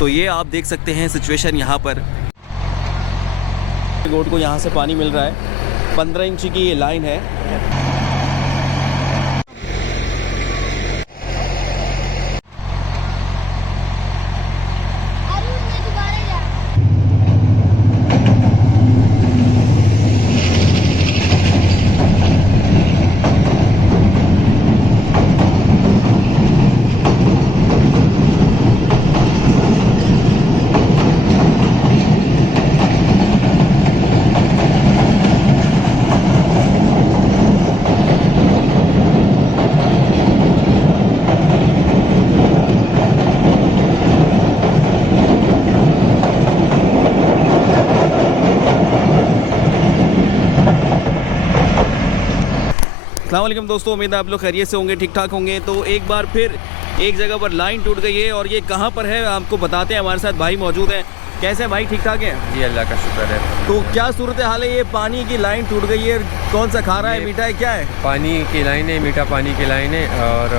तो ये आप देख सकते हैं सिचुएशन यहाँ पर। रोड को यहाँ से पानी मिल रहा है, 15 इंच की ये लाइन है। अस्सलामुअलैकुम दोस्तों, उम्मीद है आप लोग खैरियत से होंगे, ठीक ठाक होंगे। तो एक बार फिर एक जगह पर लाइन टूट गई है और ये कहाँ पर है आपको बताते हैं। हमारे साथ भाई मौजूद हैं। कैसे हैं भाई, ठीक ठाक हैं? जी अल्लाह का शुक्र है। तो क्या सूरत हाल है? ये पानी की लाइन टूट गई है, कौन सा खारा है, मीठा है, क्या है? पानी की लाइन है, मीठा पानी की लाइन है और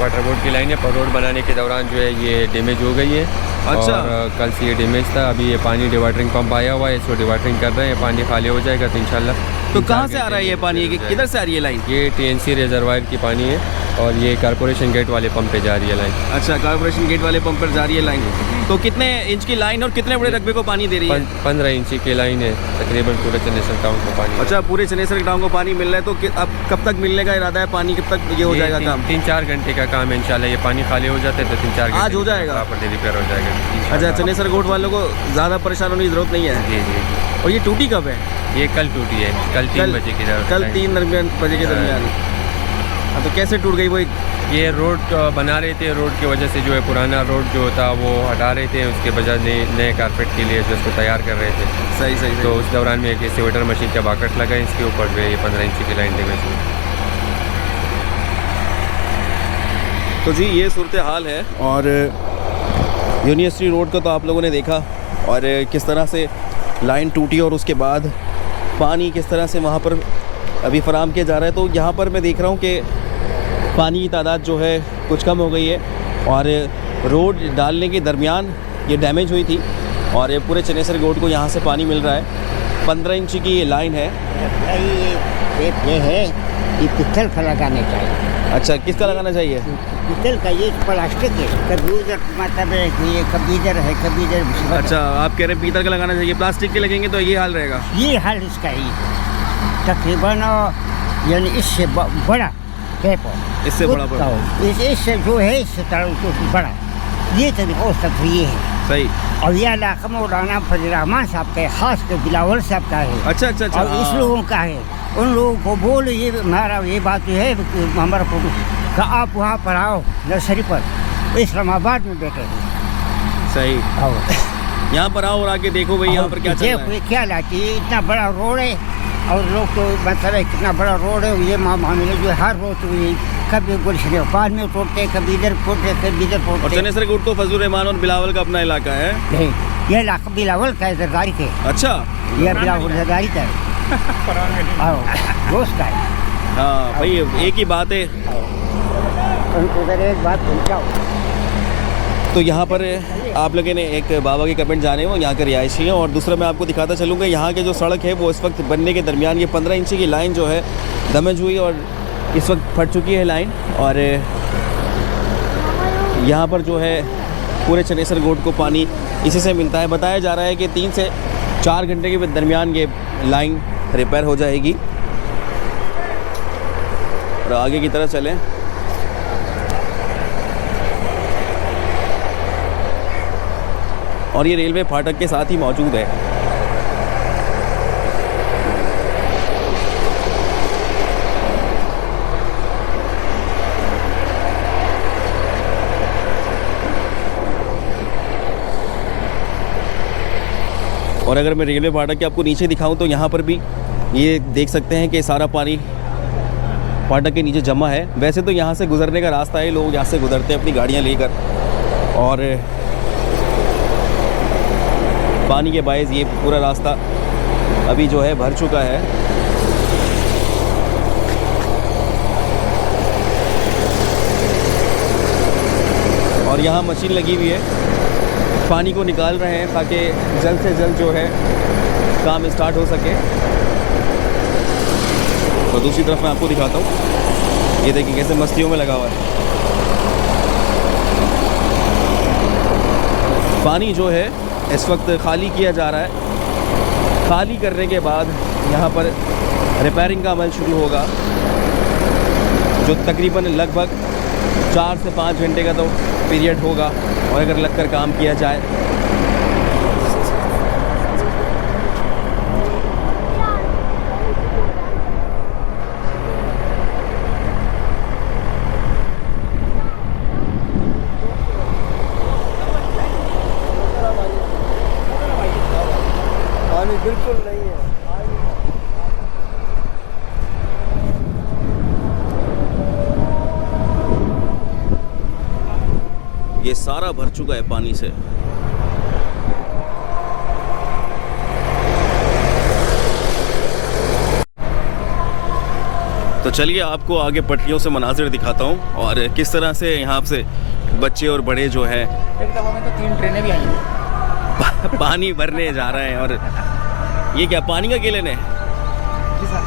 वाटर बोर्ड की लाइन है। पर रोड बनाने के दौरान जो है ये डैमेज हो गई है। अच्छा। और कल से ये डैमेज था। अभी ये पानी डिवाटरिंग पंप आया हुआ है, इसको डिवाटरिंग कर रहे हैं। पानी खाली हो जाएगा तो इंशाल्लाह। तो कहाँ से आ रहा है ये पानी, किधर से आ रही है लाइन? ये TNC रिजर्वायर की पानी है और ये कॉर्पोरेशन गेट वाले पंप पे जा रही है लाइन। अच्छा, कॉर्पोरेशन गेट वाले पंप पर जा रही है लाइन। तो कितने इंच की लाइन और कितने बड़े रकबे को पानी दे रही है? 15 इंच की लाइन है तकरीबन पूरे चनेसर टाउन को पानी। अच्छा, पूरे चनेसर टाउन को पानी मिल रहा है। तो अब कब तक मिलने का इरादा है पानी, कब तक ये हो जाएगा काम? 3-4 घंटे का काम है इंशाल्लाह। ये पानी खाली हो जाता है तो 3-4 घंटे आज हो जाएगा, रिपेयर हो जाएगा। अच्छा, चनेसर गोट वालों को ज़्यादा परेशान होने की ज़रूरत नहीं है। जी जी। और ये टूटी कब है? ये कल टूटी है, कल 3 बजे की तरफ। कल 3 बजे के दरमियान। तो कैसे टूट गई वो? ये रोड बना रहे थे, रोड की वजह से जो है पुराना रोड जो था वो हटा रहे थे, उसके बजाय नए कारपेट के लिए जो उसको तैयार कर रहे थे। सही सही। तो उस दौरान में एक एक्सीवेटर मशीन का बाकट लगा, इसके ऊपर जो है ये 15 इंच की लाइन डैमेज हुई। तो जी ये सूरत हाल है। और यूनिवर्सिटी रोड का तो आप लोगों ने देखा और किस तरह से लाइन टूटी और उसके बाद पानी किस तरह से वहाँ पर अभी फराहम किया जा रहा है। तो यहाँ पर मैं देख रहा हूँ कि पानी की तादाद जो है कुछ कम हो गई है और रोड डालने के दरमियान ये डैमेज हुई थी और ये पूरे चनेसर रोड को यहाँ से पानी मिल रहा है। 15 इंच की ये लाइन है। ये है ये पित्तल का लगाने चाहिए। अच्छा, किसका लगाना चाहिए? पित्तल का। ये प्लास्टिक है, कभी उधर मतलब ये कभी इधर है कभी इधर। अच्छा, आप कह रहे हैं पीतल का लगाना चाहिए, प्लास्टिक के लगेंगे तो ये हाल रहेगा। ये हाल इसका ही तकरीबन यानी इससे बड़ा टेप हो, इससे बड़ा इससे जो है इससे बड़ा ये तरीका तक ये है। सही। और यह इलाका में मौलाना फजल रहमान साहब का है, खास कर बिलावल साहब का है। अच्छा अच्छा अच्छा। और इस लोगों का है। उन लोगों को बोल ये हमारा ये बात जो है हमारा फोटो का आप वहाँ पर आओ नर्सरी पर इस्लामाबाद में बैठे हैं। सही। आओ यहाँ पर आओ और आके देखो भाई यहाँ पर क्या चल रहा है। क्या लाती है, इतना बड़ा रोड है और लोग तो मतलब है कितना बड़ा रोड है। ये मामले जो है हर रोज तो ये कभी गुलशन पान में तोड़ते हैं, कभी इधर फोड़ते हैं, कभी इधर फोड़ते हैं। और चनेसर कोट तो फजलुर रहमान और बिलावल का अपना इलाका है। नहीं, ये इलाका बिलावल का है, जरदारी के। अच्छा, ये बिलावल जरदारी का है। आओ दोस्त का है। हाँ भाई, एक ही बात है। उधर एक बात पहुँचाओ। तो यहाँ पर आप लोगों ने एक बाबा के कमेंट जाने वो यहाँ के रिहायशी हैं। और दूसरा मैं आपको दिखाता चलूँगा यहाँ के जो सड़क है वो इस वक्त बनने के दरमियान ये 15 इंच की लाइन जो है डैमेज हुई और इस वक्त फट चुकी है लाइन। और यहाँ पर जो है पूरे चनेसर गोट को पानी इसी से मिलता है। बताया जा रहा है कि 3 से 4 घंटे के दरमियान ये लाइन रिपेयर हो जाएगी। और आगे की तरफ चलें। और ये रेलवे फाटक के साथ ही मौजूद है। और अगर मैं रेलवे फाटक के आपको नीचे दिखाऊं तो यहाँ पर भी ये देख सकते हैं कि सारा पानी फाटक के नीचे जमा है। वैसे तो यहाँ से गुजरने का रास्ता है, लोग यहाँ से गुजरते हैं अपनी गाड़ियाँ लेकर और पानी के बायस ये पूरा रास्ता अभी जो है भर चुका है। और यहाँ मशीन लगी हुई है पानी को निकाल रहे हैं ताकि जल्द से जल्द जो है काम स्टार्ट हो सके। तो दूसरी तरफ मैं आपको दिखाता हूँ, ये देखिए कैसे मस्तियों में लगा हुआ है। पानी जो है इस वक्त खाली किया जा रहा है। खाली करने के बाद यहाँ पर रिपेयरिंग का अमल शुरू होगा, जो तकरीबन लगभग 4 से 5 घंटे का तो पीरियड होगा। और अगर लगकर काम किया जाए पानी बिल्कुल नहीं है। ये सारा भर चुका है पानी से। तो चलिए आपको आगे पटरियों से मनाजिर दिखाता हूँ और किस तरह से यहाँ से बच्चे और बड़े जो हैं एक दफा में तो 3 ट्रेनें भी आई हैं। पानी भरने जा रहे हैं। और ये क्या पानी का केलन है? जी सर।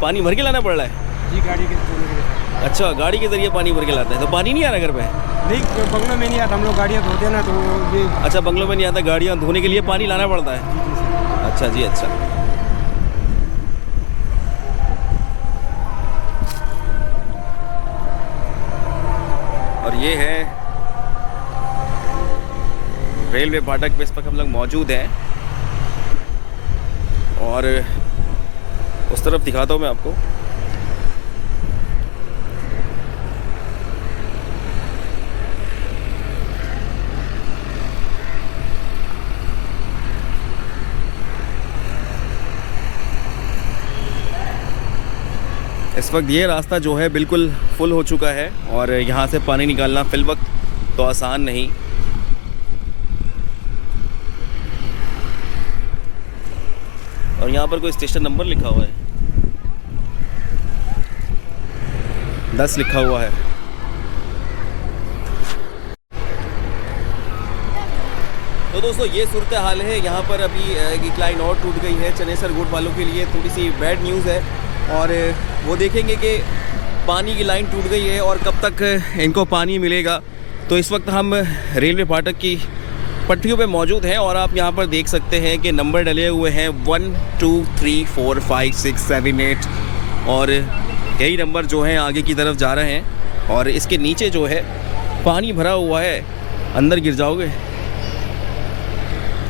पानी भर के लाना पड़ रहा है? जी गाड़ी के जरिए। अच्छा, गाड़ी के ज़रिए पानी भर के लाता है। तो पानी नहीं आ रहा घर पे? नहीं, बंगलों में नहीं आता, हम लोग गाड़ियाँ धोते हैं ना, तो ये। अच्छा, बंगलों में नहीं आता, गाड़ियाँ धोने के लिए पानी लाना पड़ता है। जी जी सर। अच्छा जी, अच्छा। और ये है रेलवे फाटक पे, इस वक्त हम लोग मौजूद हैं। और उस तरफ दिखाता हूँ मैं आपको। इस वक्त ये रास्ता जो है बिल्कुल फुल हो चुका है और यहाँ से पानी निकालना फिल वक्त तो आसान नहीं। और यहाँ पर कोई स्टेशन नंबर लिखा हुआ है, 10 लिखा हुआ है। तो दोस्तों ये सूरत हाल है यहाँ पर। अभी एक लाइन और टूट गई है। चनेसर गोट वालों के लिए थोड़ी सी बैड न्यूज़ है और वो देखेंगे कि पानी की लाइन टूट गई है और कब तक इनको पानी मिलेगा। तो इस वक्त हम रेलवे फाटक की पटरियों पे मौजूद हैं और आप यहाँ पर देख सकते हैं कि नंबर डले हुए हैं 1 2 3 4 5 6 7 8 और यही नंबर जो हैं आगे की तरफ जा रहे हैं। और इसके नीचे जो है पानी भरा हुआ है, अंदर गिर जाओगे।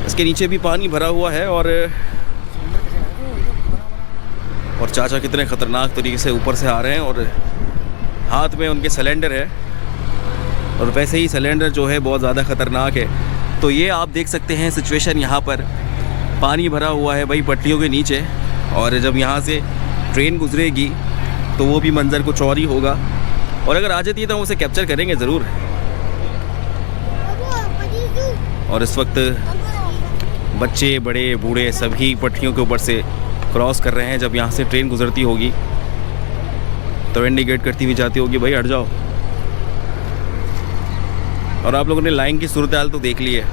इसके नीचे भी पानी भरा हुआ है और चाचा कितने ख़तरनाक तरीके से ऊपर से आ रहे हैं और हाथ में उनके सिलेंडर है। और वैसे ही सिलेंडर जो है बहुत ज़्यादा ख़तरनाक है। तो ये आप देख सकते हैं सिचुएशन, यहाँ पर पानी भरा हुआ है भाई पटरियों के नीचे। और जब यहाँ से ट्रेन गुजरेगी तो वो भी मंज़र कुछ और ही होगा। और अगर आ जाती है तो हम उसे कैप्चर करेंगे ज़रूर। और इस वक्त बच्चे बड़े बूढ़े सभी पटरियों के ऊपर से क्रॉस कर रहे हैं। जब यहाँ से ट्रेन गुजरती होगी तो इंडिकेट करती हुई जाती होगी, भाई हट जाओ। और आप लोगों ने लाइन की सूरत हाल तो देख ली है।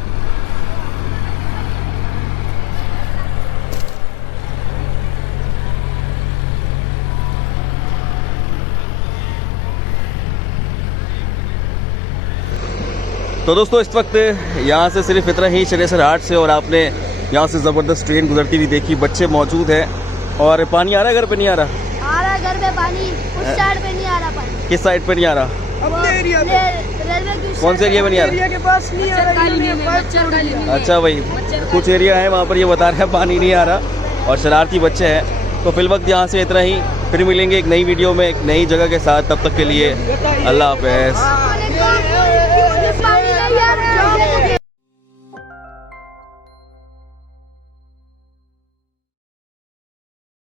तो दोस्तों इस वक्त यहाँ से सिर्फ इतना ही चनेसर हाट से, और आपने यहाँ से ज़बरदस्त ट्रेन गुजरती हुई देखी। बच्चे मौजूद हैं और पानी आ रहा है घर पे? नहीं आ रहा? आ रहा है घर पे पानी, उस साइड पे नहीं आ रहा पानी। किस साइड पे नहीं आ रहा? अपने एरिया में। रेलवे की कौन से एरिया में नहीं आ एरिया के पास नहीं आ रहा। अच्छा भाई, कुछ एरिया है वहाँ पर ये बता रहे हैं पानी नहीं आ रहा और शरारती बच्चे हैं। तो फिल वक्त यहाँ से इतना ही, फिर मिलेंगे एक नई वीडियो में एक नई जगह के साथ। तब तक के लिए अल्लाह हाफ़िज़। पानी नहीं आ रहा है।